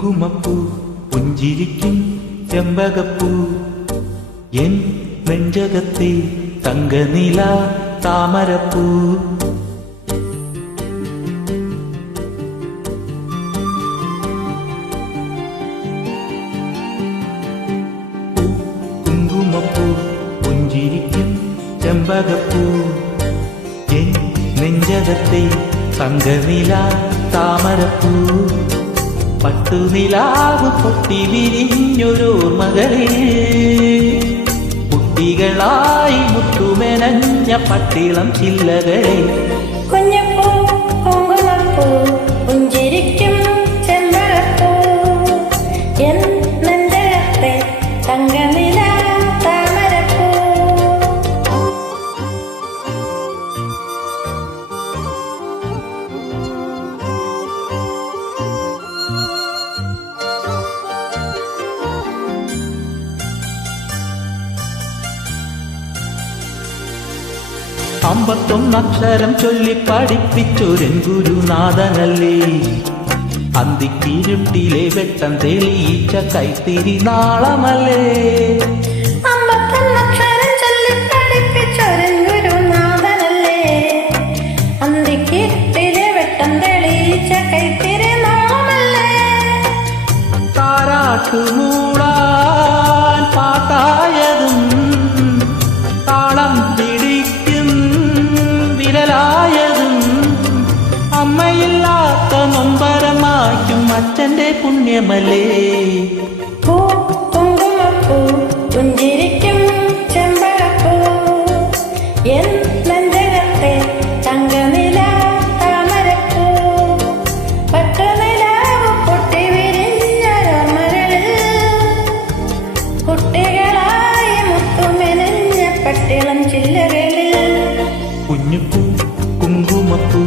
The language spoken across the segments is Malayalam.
കുങ്കുമപ്പൂ പുഞ്ചിരിക്കും ചെമ്പകപ്പൂ എൻ നെഞ്ചകത്തെ തങ്കനില താമരപ്പൂ. കുങ്കുമപ്പൂ പുഞ്ചിരിക്കും ചെമ്പകപ്പൂ എൻ നെഞ്ചകത്തെ തങ്കനില താമരപ്പൂ. പട്ടുനിലാവ് പൊട്ടി വിരിഞ്ഞൊരോർമകളെ കുട്ടികളായി മുത്തുമെനഞ്ഞ പട്ടിളം ചില്ലകളെ. കുഞ്ഞപ്പൂ കുങ്കുമപ്പൂ പുഞ്ചിരിക്കും ചെമ്പകപ്പൂ എൻ നെഞ്ചകത്തെ തങ്കനില താമരപ്പൂ. അമ്പത്തൊന്നക്ഷരം ചൊല്ലി പഠിപ്പിച്ചൊരൻ ഗുരുനാഥനല്ലേ, അന്തിക്കിരുട്ടിലെ വെട്ടം തെളിയിച്ച കൈത്തിരി നാളമല്ലേ. അമ്പത്തൊന്നക്ഷരം ചൊല്ലി പഠിപ്പിച്ചൊരൻ ഗുരുനാഥനല്ലേ, അന്തിക്കിരുട്ടിലെ വെട്ടം തെളിയിച്ച കൈത്തിരി നാളമല്ലേ. താരാട്ടുമൂടാൻ പാട്ടായതും താളം വിരലായതും അമ്മയില്ലാത്ത നൊമ്പരമാക്കും അച്ഛന്റെ പുണ്യമല്ലേ. കുങ്കുമപ്പൂ പുഞ്ചിരിക്കും ചെമ്പകപ്പൂ എൻ നെഞ്ചകത്തെ തങ്കനില താമരപ്പൂ. പട്ടുനിലാവ് പൊട്ടി വിരിഞ്ഞൊരോർമകളിൽ കുട്ടികളായി മുത്തുമെനഞ്ഞ പട്ടിളം ചില്ലകളിൽ. കുഞ്ഞുപൂ കുങ്കുമപ്പൂ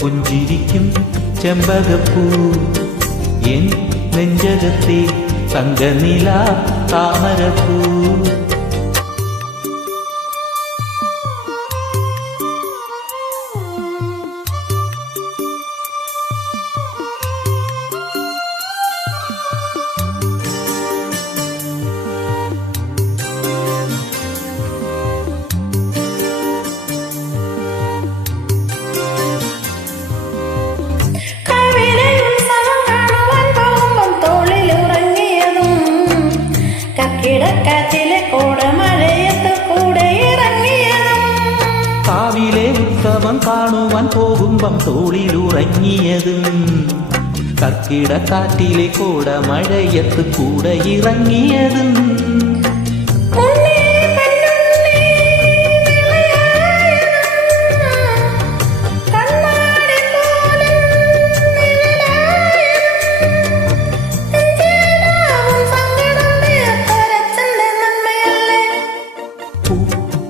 പുഞ്ചിരിക്കും ചെമ്പകപ്പൂ എൻ നെഞ്ചകത്തെ തങ്കനില താമരപ്പൂ. കിടക്കാറ്റിലെ കോടമഴയത്ത് കൂടെ ഇറങ്ങിയതും, കാവിലെ ഉത്സവം കാണുവാൻ പോകുമ്പം തോളിലുറങ്ങിയതും, കർക്കിടക്കാറ്റിലെ കോടമഴയത്ത് കൂടെ ഇറങ്ങിയതും.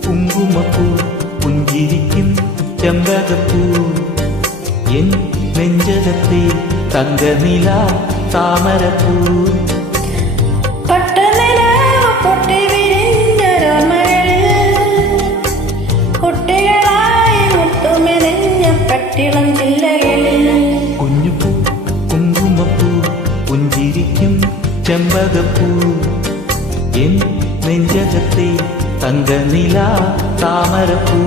കുങ്കുമപ്പൂ പുഞ്ചിരിക്കും ചെമ്പകപ്പൂ എൻ നെഞ്ചകത്തെ തങ്കനില താമരപ്പൂ. പട്ടുനിലാവ് പൊട്ടി വിരിഞ്ഞൊരോർമകളിൽ കുട്ടികളായി മുത്തുമെനഞ്ഞ പട്ടിളം ചില്ലകളിൽ. കുഞ്ഞുപൂ കുങ്കുമപ്പൂ പുഞ്ചിരിക്കും ചെമ്പകപ്പൂ എൻ നെഞ്ചകത്തെ തങ്കനില താമരപ്പൂ.